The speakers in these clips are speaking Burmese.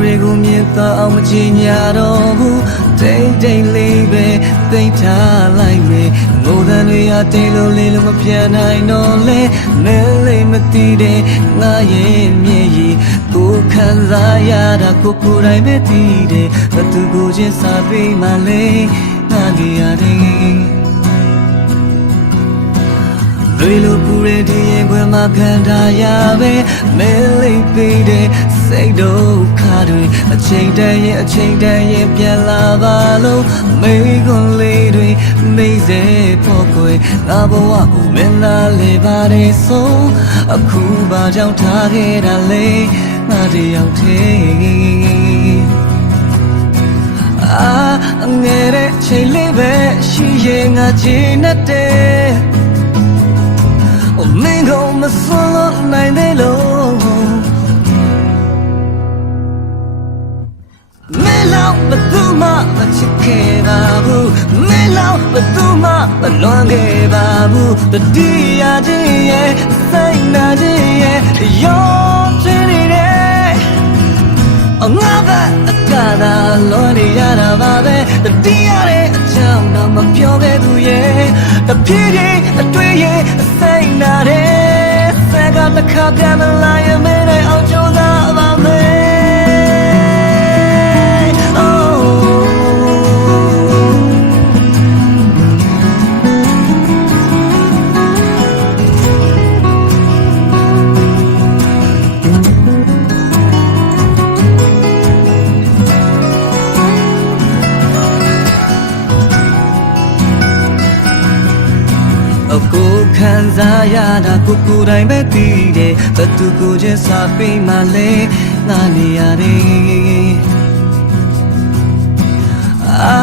တွေကိုမြင်တော့အောင်မချင်ညာတော့ဘူးတိတ်တိတ်လေးပဲသိမ့်ထားလိုက်မယ်ငိုတဲ့တွေအတိတ်လို့လေးလို့မပြန်နိုင်တော့လဲမဲလေးမသိတဲ့ငါရဲ့မျက်ရည်ကိုခံစားရတာကိုကိုယ်တိုင်ပဲသိတယ်ဘသူကိုချင်းစားပေးမှလဲငါနေရတယ်တွေလိုပူရတဲ့ရင်ခွဲမှာခံထားရပဲမဲလေးပေးတဲ့စိတ်ဒုက္ခ တွေအချိန်တန်ရင်အချိန်တန်ရင်ပြန်လာပါလို့မိခွန်လေးတွေမိစေဖို့ကိုငါဘဝကိုမင်းလာလေပါတယ်ဆိုအခုဘာကြောင့်ထားခဲ့တာလဲငါတယောက်တည်းအာငယ်တဲ့ချိန်လေးပဲရှိရင်ငါချင်တဲ့မင်းကိုမစွ မှမချစ်ခဲ့ပါဘူးမင်းလောက်ဘသူမှမလွန်ခဲ့ပါဘူးတတိယချင်းရဲ့စိတ်နာချင်းရဲ့ရောချင်နေတယ်အငါကအကသာလွန်နေရတာပါပဲတတိယတဲ့အကြောင်းတော့မပြောခဲ့သူရဲ့တဖြည်းဖြည်းအတွေ့ရဲ့အစိမ့်နာတဲ့ဆက်ကတစ်ခါပြန်မလာရင်မင်းနဲ့အောင်ကြိုးစား အကိုခံစားရတာကိုကိုယ်တိုင်ပဲသိတယ်ဘသူကိုချင်းစားပေးမှလဲငါနေရတယ်အာ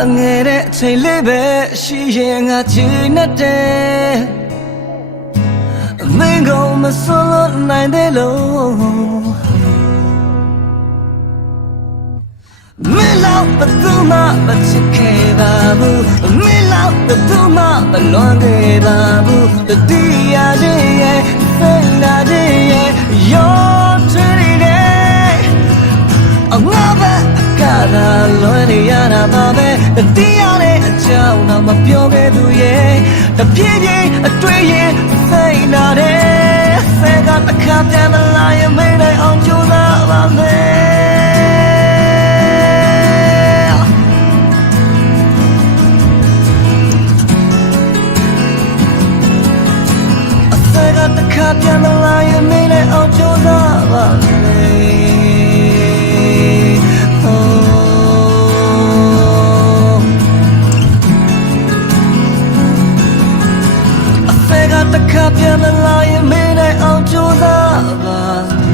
အငယ်တဲ့အချိန်လေးပဲရှိရင်ငါချင်တဲ့မင်းကမစွန့်လို့နိုင်တယ်လို့မင်းလောက်ဘသူမှမချစ်ခဲ့ပါဘူးမင်းလောက်ဘသူ မှမလွန်ခဲ့ပါဘူးတတိယချင်းရဲ့စိတ်နာချင်းရဲ့ရောထရီတဲ့အငါပဲအကသာလွန်နေရတာပါပဲတတိယနဲ့အကြောင်းတော့မပြောခဲ့သူရဲ့တပြည့်ပြည့်အတွေ့ရဲ့စိတ်နာတဲ့ဆက်ကတစ်ခါပြန်မလာရင်မင်းနဲ့အောင်ကြိုးစားပါမယ် ပြန်မလာရင်မင်းနဲ့အောင်ကြိုးစားပါမယ် Oh အစကတခါပြန်မလာရင်မင်းနဲ့အောင်ကြိုးစားပါမယ်